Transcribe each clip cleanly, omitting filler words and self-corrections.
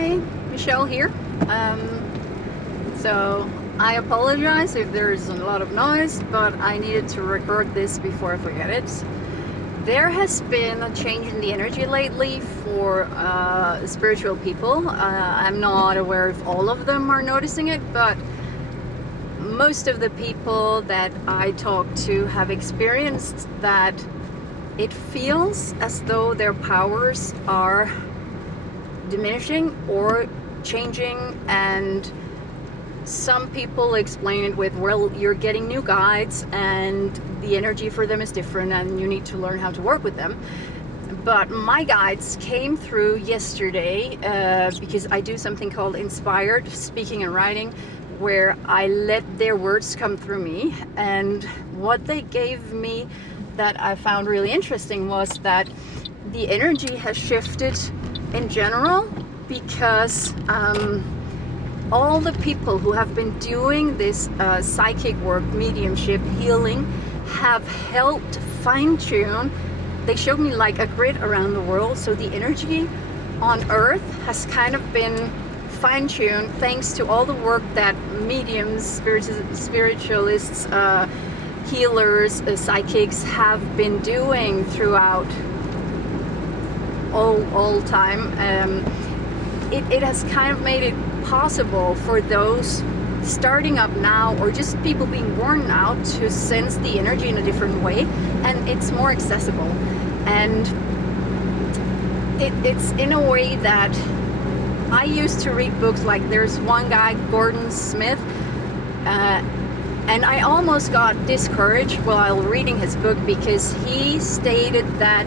Hi, Michelle here. So I apologize if there's a lot of noise, but I needed to record this before I forget it. There has been a change in the energy lately for spiritual people. I'm not aware if all of them are noticing it, but most of the people that I talk to have experienced that it feels as though their powers are diminishing or changing, and some people explain it with, well, you're getting new guides and the energy for them is different and you need to learn how to work with them. But my guides came through yesterday because I do something called inspired speaking and writing, where I let their words come through me. And what they gave me that I found really interesting was that the energy has shifted in general, because all the people who have been doing this psychic work, mediumship, healing, have helped fine-tune. They showed me like a grid around the world, so the energy on Earth has kind of been fine-tuned thanks to all the work that mediums, spiritualists, healers, psychics have been doing throughout all time. It has kind of made it possible for those starting up now, or just people being born now, to sense the energy in a different way, and it's more accessible. And it's in a way that I used to read books, like there's one guy, Gordon Smith, and I almost got discouraged while reading his book, because he stated that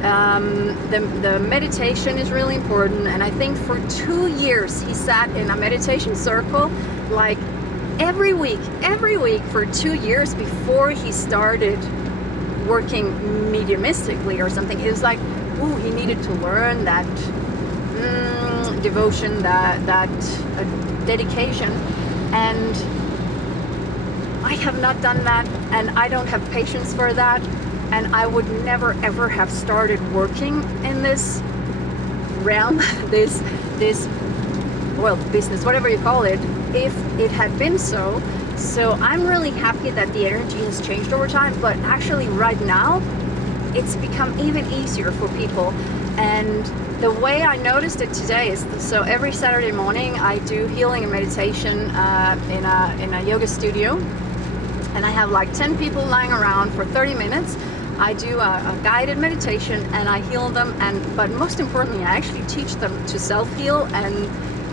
the meditation is really important. And I think for 2 years he sat in a meditation circle like every week for 2 years before he started working mediumistically or something. It was like, ooh, he needed to learn that devotion, that dedication. And I have not done that, and I don't have patience for that. And I would never ever have started working in this realm, this well, business, whatever you call it, if it had been so. So I'm really happy that the energy has changed over time, but actually right now it's become even easier for people. And the way I noticed it today is, so every Saturday morning I do healing and meditation in a yoga studio, and I have like 10 people lying around for 30 minutes. I do a guided meditation and I heal them, but most importantly, I actually teach them to self-heal, and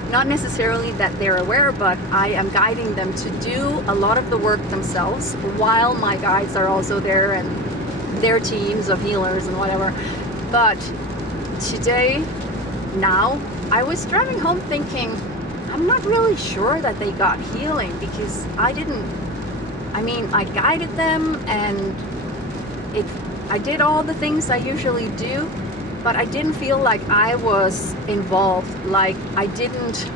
not necessarily that they're aware, but I am guiding them to do a lot of the work themselves, while my guides are also there and their teams of healers and whatever. But today, now, I was driving home thinking, I'm not really sure that they got healing, because I guided them and I did all the things I usually do, but I didn't feel like I was involved. Like I didn't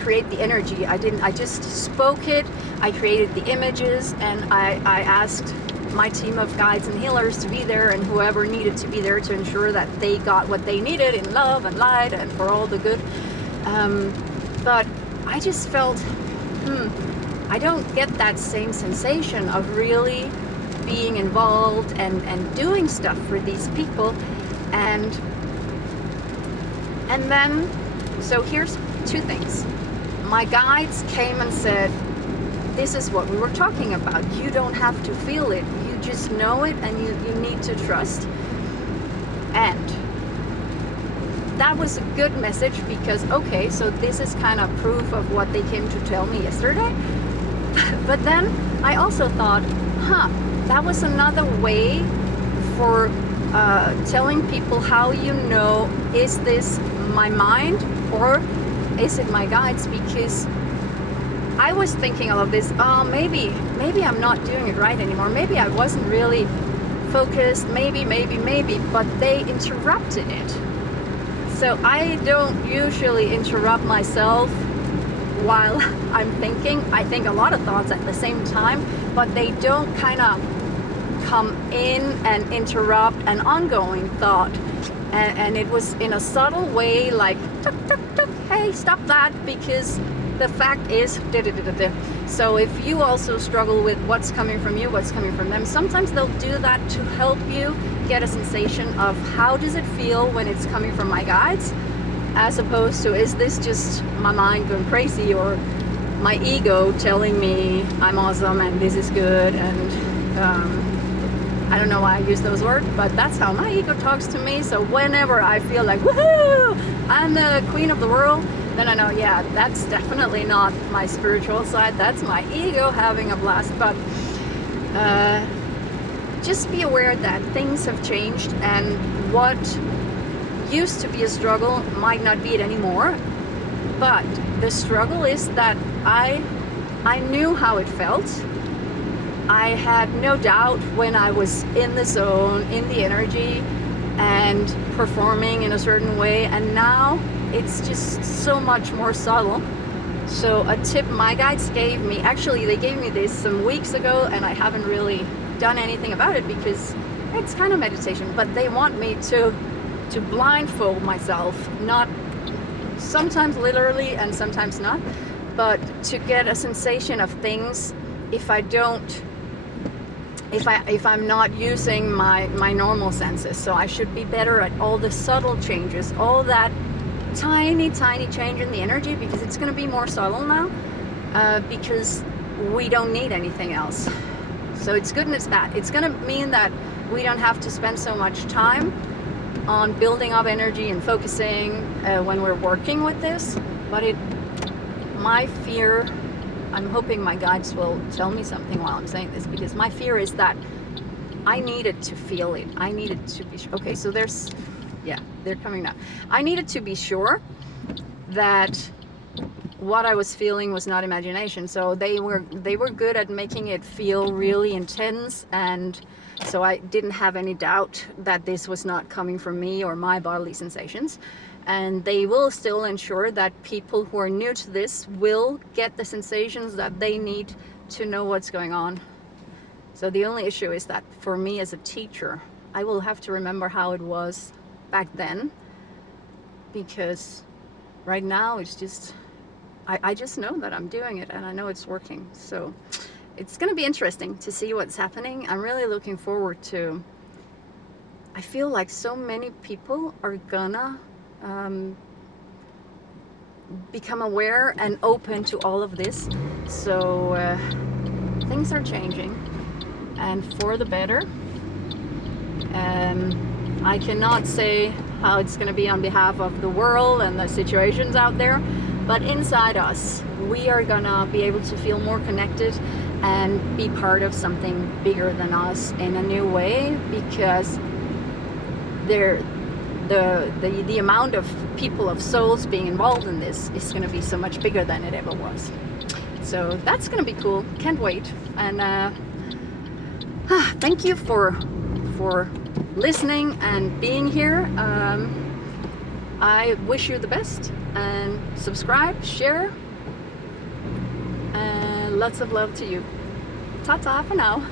create the energy. I just spoke it. I created the images, and I asked my team of guides and healers to be there, and whoever needed to be there, to ensure that they got what they needed in love and light and for all the good. But I just felt, I don't get that same sensation of really being involved and doing stuff for these people. And then, so here's two things. My guides came and said, this is what we were talking about. You don't have to feel it. You just know it, and you need to trust. And that was a good message, because, okay, so this is kind of proof of what they came to tell me yesterday. But then I also thought, that was another way for telling people how you know, is this my mind or is it my guides? Because I was thinking all of this, maybe I'm not doing it right anymore. Maybe I wasn't really focused, maybe, but they interrupted it. So I don't usually interrupt myself while I'm thinking. I think a lot of thoughts at the same time, but they don't kind of come in and interrupt an ongoing thought. and it was in a subtle way, like tuk, tuk, tuk, hey, stop that, because the fact is da, da, da, da, da. So if you also struggle with what's coming from you, what's coming from them, sometimes they'll do that to help you get a sensation of how does it feel when it's coming from my guides, as opposed to is this just my mind going crazy or my ego telling me I'm awesome and this is good. And I don't know why I use those words, but that's how my ego talks to me. So whenever I feel like woohoo, I'm the queen of the world, then I know, yeah, that's definitely not my spiritual side, that's my ego having a blast. But just be aware that things have changed, and what used to be a struggle might not be it anymore. But the struggle is that I knew how it felt. I had no doubt when I was in the zone, in the energy, and performing in a certain way, and now it's just so much more subtle. So a tip my guides gave me, actually they gave me this some weeks ago, and I haven't really done anything about it because it's kind of meditation, but they want me to blindfold myself, not sometimes literally and sometimes not, but to get a sensation of things if I'm not using my normal senses. So I should be better at all the subtle changes, all that tiny change in the energy, because it's going to be more subtle now, because we don't need anything else. So it's good and it's bad. It's going to mean that we don't have to spend so much time on building up energy and focusing when we're working with this. But my fear, I'm hoping my guides will tell me something while I'm saying this, because my fear is that I needed to feel it. I needed to be okay. So they're coming now. I needed to be sure that what I was feeling was not imagination. So they were good at making it feel really intense, and so I didn't have any doubt that this was not coming from me or my bodily sensations. And they will still ensure that people who are new to this will get the sensations that they need to know what's going on. So the only issue is that for me as a teacher, I will have to remember how it was back then, because right now it's just, I just know that I'm doing it and I know it's working. So it's going to be interesting to see what's happening. I'm really looking forward to, I feel like so many people are gonna become aware and open to all of this. So things are changing, and for the better. I cannot say how it's going to be on behalf of the world and the situations out there, but inside us, we are gonna be able to feel more connected and be part of something bigger than us in a new way, because the amount of people, of souls being involved in this is going to be so much bigger than it ever was. So that's going to be cool. Can't wait. And thank you for listening and being here. I wish you the best, and subscribe, share, and lots of love to you. Ta-ta for now.